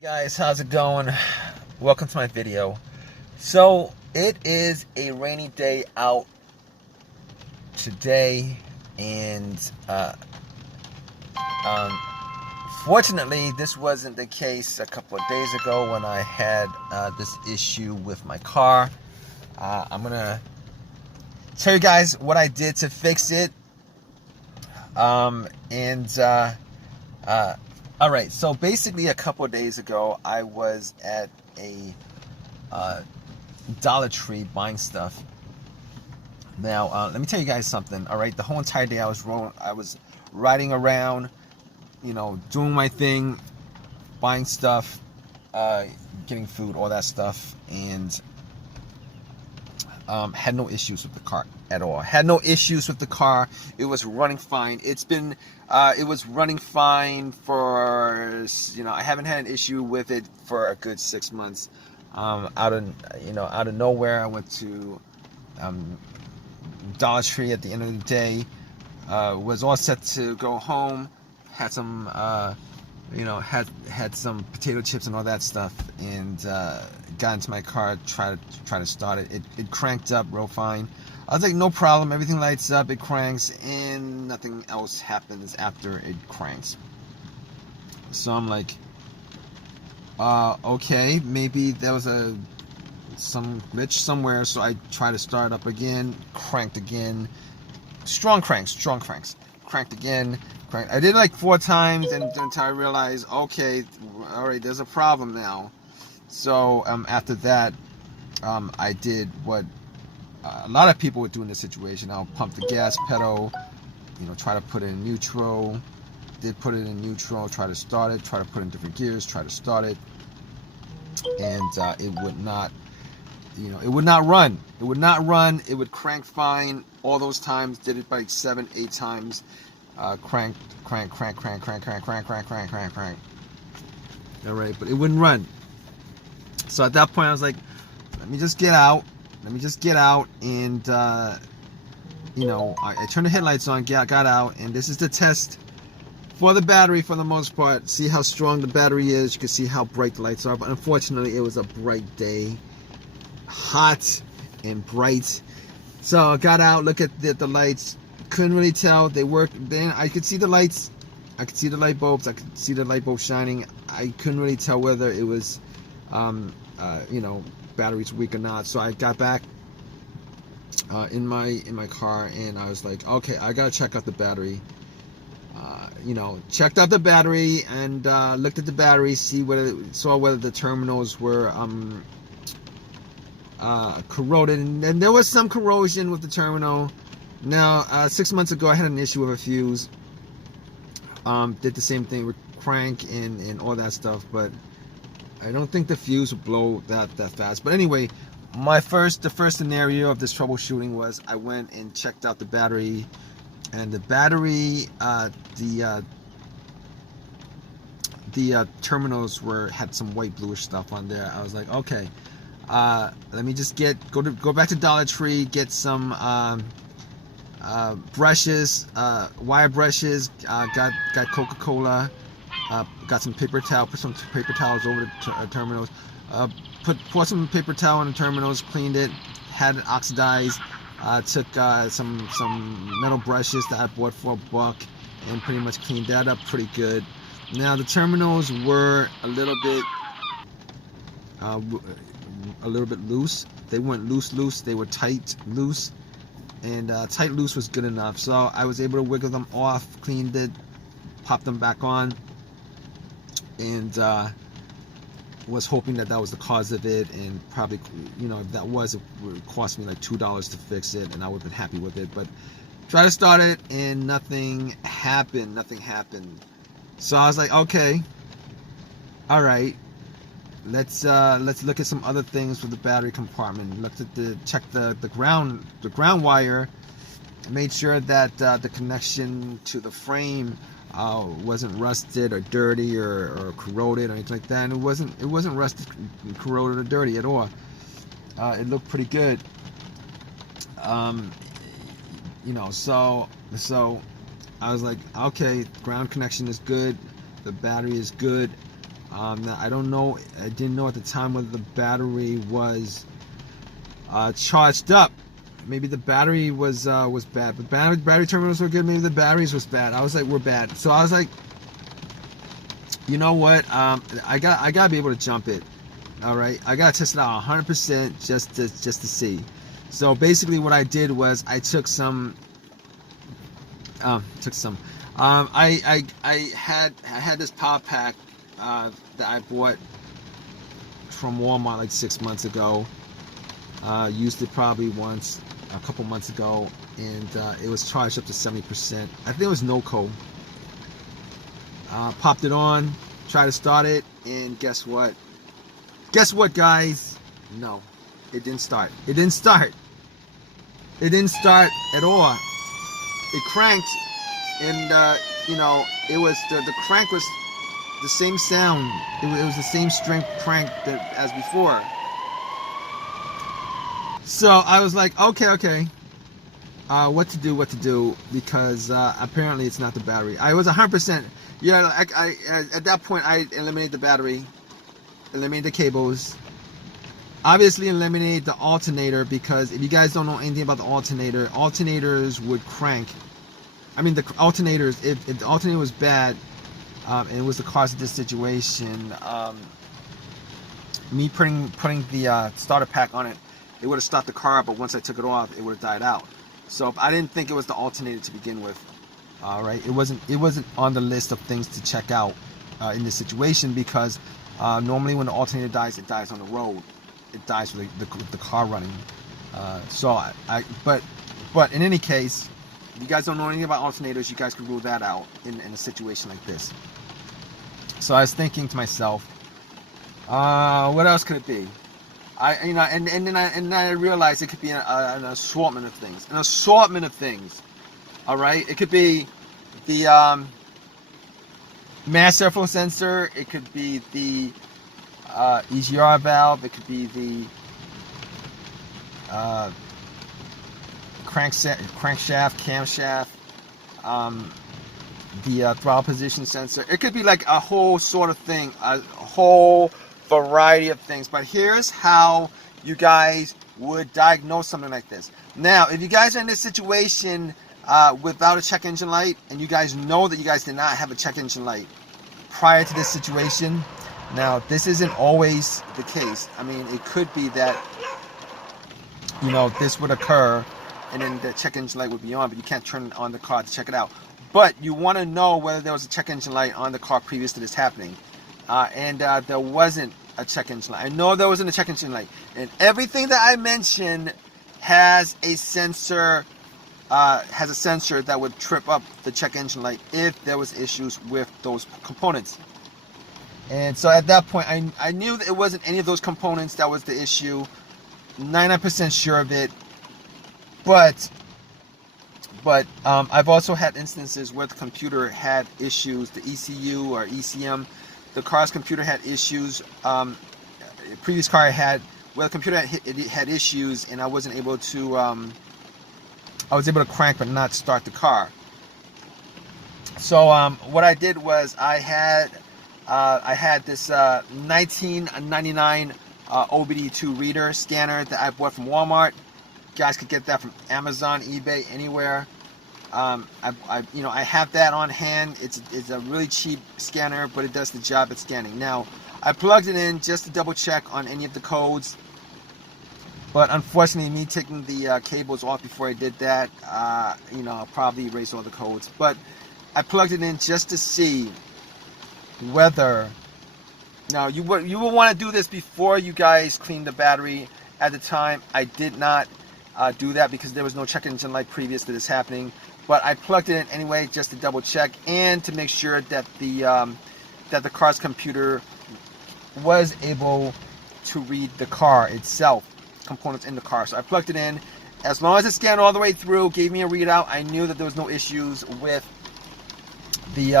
Guys, how's it going? Welcome to my video. So it is a rainy day out today, and um, fortunately this wasn't the case a couple of days ago when I had this issue with my car. I'm gonna tell you guys what I did to fix it. All right, so basically a couple of days ago, I was at a Dollar Tree buying stuff. Now, let me tell you guys something. All right, the whole entire day I was riding around, doing my thing, buying stuff, getting food, all that stuff, and had no issues with the car at all. Had no issues with the car. It was running fine. It was running fine for, I haven't had an issue with it for a good 6 months. Out of nowhere, I went to Dollar Tree at the end of the day. Was all set to go home. Had some, had some potato chips and all that stuff, and got into my car, try to start it. It cranked up real fine. I was like, no problem. Everything lights up, it cranks, and nothing else happens after it cranks. So I'm like, okay, maybe there was some glitch somewhere. So I try to start up again, cranked again, strong cranks, cranked again. I did it like 4 times, and until I realized, okay, all right, there's a problem now. So after that, I did what a lot of people would do in this situation. I'll pump the gas pedal, try to put it in neutral. Did put it in neutral, try to start it, try to put it in different gears, try to start it, and it would not, it would not run. It would not run. It would crank fine all those times. Did it by 7, 8 times. Crank. All right, but it wouldn't run. So at that point, I was like, let me just get out, and I turned the headlights on, got out, and this is the test for the battery for the most part. See how strong the battery is. You can see how bright the lights are, but unfortunately, it was a bright day, hot and bright. So I got out, look at the lights. Couldn't really tell they worked. Then I could see the lights, I could see the light bulbs, I could see the light bulbs shining. I couldn't really tell whether it was battery's weak or not. So I got back in my car, and I was like, okay, I gotta check out the battery. Checked out the battery and looked at the battery, saw whether the terminals were corroded, and there was some corrosion with the terminal. Now, 6 months ago, I had an issue with a fuse. Did the same thing with crank and all that stuff, but I don't think the fuse would blow that fast. But anyway, the first scenario of this troubleshooting was I went and checked out the battery, and the battery, the terminals had some white bluish stuff on there. I was like, okay, let me just go back to Dollar Tree, get some brushes, wire brushes, got Coca-Cola, got some paper towel, put some paper towels over the terminals, poured some paper towel on the terminals, cleaned it, had it oxidized, took some metal brushes that I bought for $1 and pretty much cleaned that up pretty good. Now the terminals were a little bit loose. They weren't loose, they were tight loose. And tight loose was good enough, so I was able to wiggle them off, cleaned it, popped them back on, and was hoping that was the cause of it. And probably, if that was, it would cost me like $2 to fix it, and I would have been happy with it. But tried to start it, and nothing happened. So I was like, okay, all right, let's look at some other things with the battery compartment. Checked the ground wire, made sure that the connection to the frame wasn't rusted or dirty or corroded or anything like that. And it wasn't rusted, corroded, or dirty at all. It looked pretty good. So I was like, okay, ground connection is good, the battery is good. Now, I don't know. I didn't know at the time whether the battery was charged up. Maybe the battery was bad, but battery terminals were good. Maybe the batteries was bad. I was like, we're bad. So I was like, you know what? I gotta be able to jump it. All right, I gotta test it out 100% just to see. So basically, what I did was I took some. I had this power pack that I bought from Walmart like 6 months ago. Used it probably once a couple months ago, and it was charged up to 70%. I think it was NOCO. Popped it on, tried to start it, and guess what? Guess what, guys? No, it didn't start. It didn't start. It didn't start at all. It cranked, and you know, it was the crank was the same sound. It was the same strength crank as before. So I was like, okay, what to do, because apparently it's not the battery. I was 100%. Yeah, I at that point I eliminated the battery, eliminated the cables, obviously eliminated the alternator, because if you guys don't know anything about the alternator, alternators would crank. I mean, the alternators, if the alternator was bad, and it was the cause of this situation, me putting the starter pack on it, it would have stopped the car, but once I took it off, it would have died out. So I didn't think it was the alternator to begin with. All right, it wasn't on the list of things to check out in this situation, because normally when the alternator dies, it dies on the road. It dies with the car running. But in any case, if you guys don't know anything about alternators, you guys can rule that out in a situation like this. So I was thinking to myself, what else could it be? Then I realized it could be an assortment of things. An assortment of things. All right, it could be the mass airflow sensor. It could be the EGR valve. It could be the crankshaft, camshaft, the throttle position sensor. It could be like a whole sort of thing, a whole variety of things. But here's how you guys would diagnose something like this. Now, if you guys are in this situation without a check engine light, and you guys know that you guys did not have a check engine light prior to this situation, now this isn't always the case. I mean, it could be that, you know, this would occur and then the check engine light would be on, but you can't turn on the car to check it out. But you want to know whether there was a check engine light on the car previous to this happening. And there wasn't a check engine light. I know there wasn't a check engine light. And everything that I mentioned has a sensor that would trip up the check engine light if there was issues with those components. And so at that point, I knew that it wasn't any of those components that was the issue. 99% sure of it. But I've also had instances where the computer had issues, the ECU or ECM. The car's computer had issues. Previous car I had, where the computer had issues, and I wasn't able to. I was able to crank but not start the car. So what I did was I had this 1999 OBD2 reader scanner that I bought from Walmart. You guys could get that from Amazon, eBay, anywhere. I have that on hand. It's a really cheap scanner, but it does the job at scanning. Now, I plugged it in just to double check on any of the codes, but unfortunately, me taking the cables off before I did that, I'll probably erase all the codes. But I plugged it in just to see whether. Now, you will want to do this before you guys clean the battery. At the time, I did not do that because there was no check engine light previous to this happening. But I plugged it in anyway just to double check and to make sure that the car's computer was able to read the car itself, components in the car. So I plugged it in. As long as it scanned all the way through, gave me a readout, I knew that there was no issues with the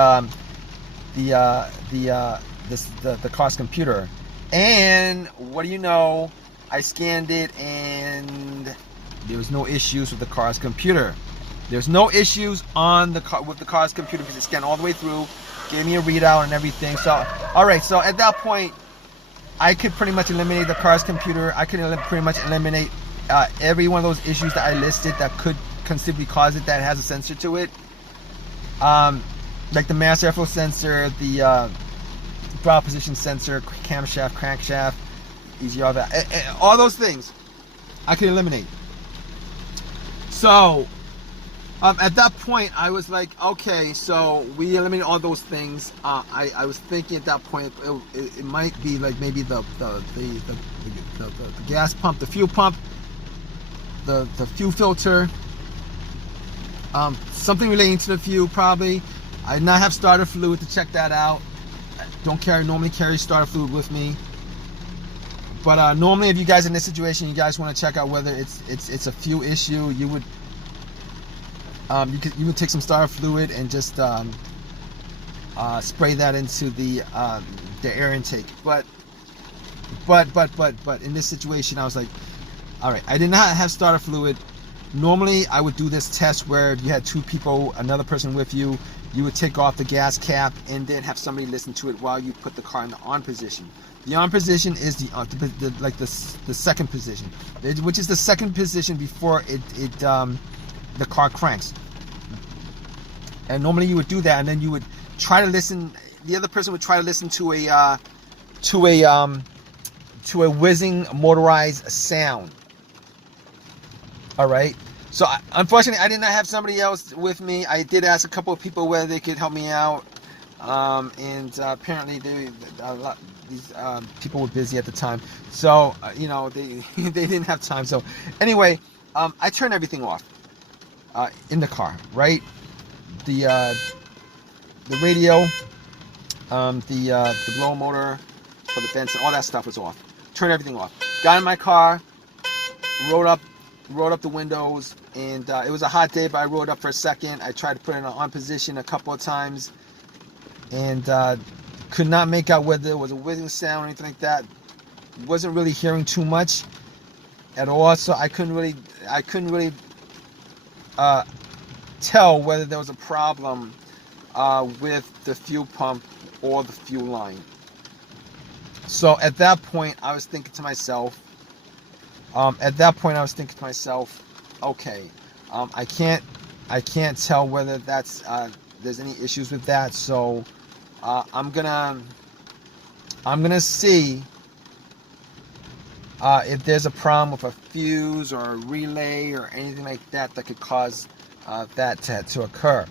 car's computer. And what do you know? I scanned it and there was no issues with the car's computer. There's no issues on the car with the car's computer because it scanned all the way through, gave me a readout and everything. So, all right. So at that point, I could pretty much eliminate the car's computer. I could pretty much eliminate every one of those issues that I listed that could conceivably cause it that has a sensor to it. Like the mass airflow sensor, the throttle position sensor, camshaft, crankshaft, EGR, all those things I could eliminate. So at that point, I was like, okay, so we eliminated all those things. I was thinking at that point it might be like maybe the gas pump, the fuel pump, the fuel filter, something relating to the fuel probably. I did not have starter fluid to check that out. I normally carry starter fluid with me. But normally, if you guys are in this situation, you guys want to check out whether it's a fuel issue, you would take some starter fluid and just spray that into the air intake. But in this situation, I was like, all right, I did not have starter fluid. Normally, I would do this test where if you had two people, another person with you, you would take off the gas cap and then have somebody listen to it while you put the car in the on position. The on position is the second position, which is the second position before the car cranks. And normally you would do that, and then you would try to listen. The other person would try to listen to a whizzing motorized sound. All right. So unfortunately, I did not have somebody else with me. I did ask a couple of people whether they could help me out, and apparently these people were busy at the time. So they they didn't have time. So anyway, I turned everything off in the car. Right, the radio, the blower motor for the vents, and all that stuff was off. Turned everything off. Got in my car, rolled up the windows, and it was a hot day, but I rolled up for a second. I tried to put it in an on position a couple of times, and could not make out whether it was a whizzing sound or anything like that. Wasn't really hearing too much at all, so I couldn't really tell whether there was a problem with the fuel pump or the fuel line. So at that point, I was thinking to myself, okay, I can't tell whether that's there's any issues with that. So I'm gonna see if there's a problem with a fuse or a relay or anything like that that could cause that to occur,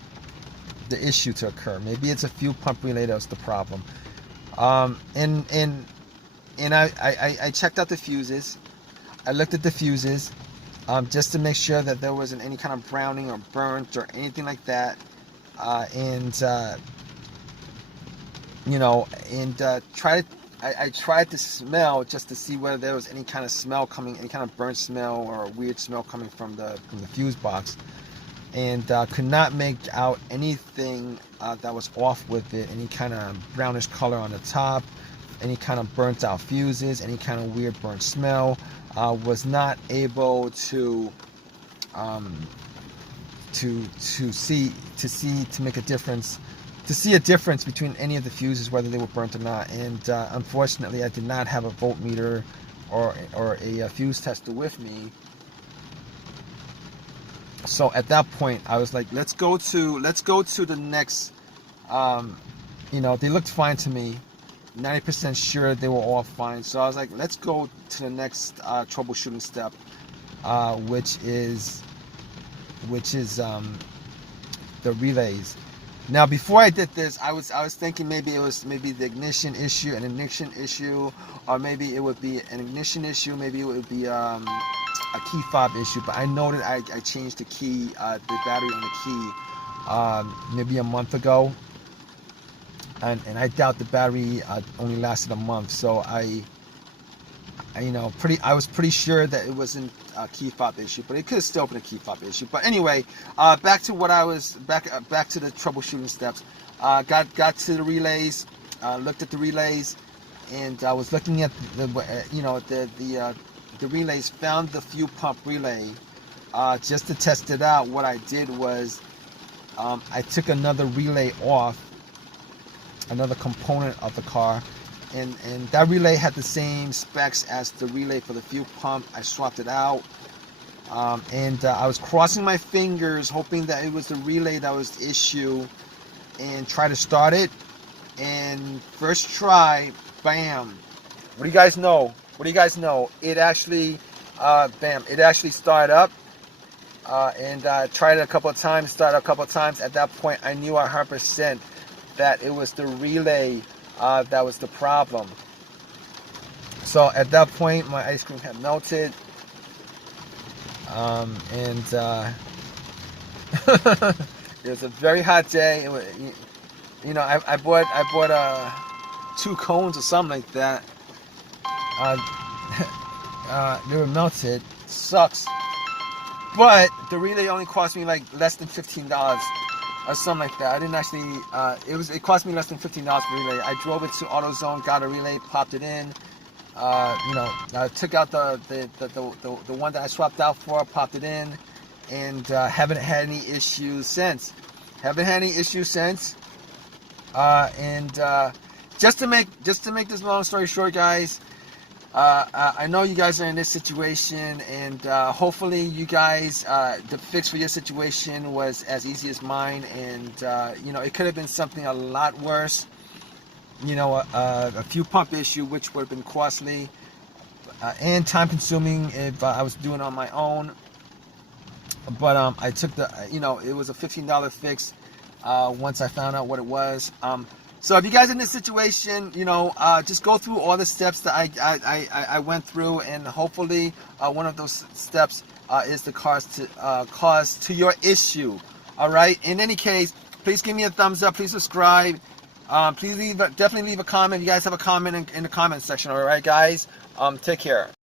the issue to occur. Maybe it's a fuel pump relay that's the problem. And I checked out the fuses. I looked at the fuses just to make sure that there wasn't any kind of browning or burnt or anything like that. I tried to smell just to see whether there was any kind of smell coming, any kind of burnt smell or a weird smell coming from the fuse box, and could not make out anything that was off with it. Any kind of brownish color on the top, any kind of burnt out fuses, any kind of weird burnt smell. Was not able to make a difference, to see a difference between any of the fuses, whether they were burnt or not. And unfortunately, I did not have a voltmeter or a fuse tester with me. So at that point, I was like, let's go to the next. They looked fine to me. 90% sure they were all fine. So I was like, let's go to the next troubleshooting step, which is the relays. Now, before I did this, I was thinking maybe it was the ignition issue, or maybe it would be an ignition issue, maybe it would be a key fob issue. But I know that I changed the battery on the key maybe a month ago. And I doubt the battery only lasted a month, so I was pretty sure that it wasn't a key fob issue, but it could have still been a key fob issue. But anyway, back to what I was back to the troubleshooting steps. Got to the relays, looked at the relays, and I was looking at the relays. Found the fuel pump relay just to test it out, what I did was I took another relay off, another component of the car, and that relay had the same specs as the relay for the fuel pump. I swapped it out, and I was crossing my fingers hoping that it was the relay that was the issue, and try to start it, and first try, bam. What do you guys know? It actually bam, it actually started up, and tried it a couple of times, started a couple of times. At that point I knew 100% that it was the relay that was the problem. So at that point my ice cream had melted, and it was a very hot day. It was, you know, I bought 2 cones or something like that. They were melted. Sucks. But the relay only cost me like less than $15 or something like that. I didn't actually. It cost me less than $15 for relay. I drove it to AutoZone, got a relay, popped it in. You know, I took out the one that I swapped out for, popped it in, and haven't had any issues since. And just to make this long story short, guys, I know you guys are in this situation, and hopefully you guys, the fix for your situation was as easy as mine, and you know, it could have been something a lot worse. You know, a fuel pump issue, which would have been costly and time consuming if I was doing it on my own. But I took you know, it was a $15 fix once I found out what it was. So if you guys are in this situation, you know, just go through all the steps that I went through, and hopefully one of those steps is the cause to your issue. All right. In any case, please give me a thumbs up. Please subscribe. Please definitely leave a comment. If you guys have a comment in the comment section. All right, guys. Take care.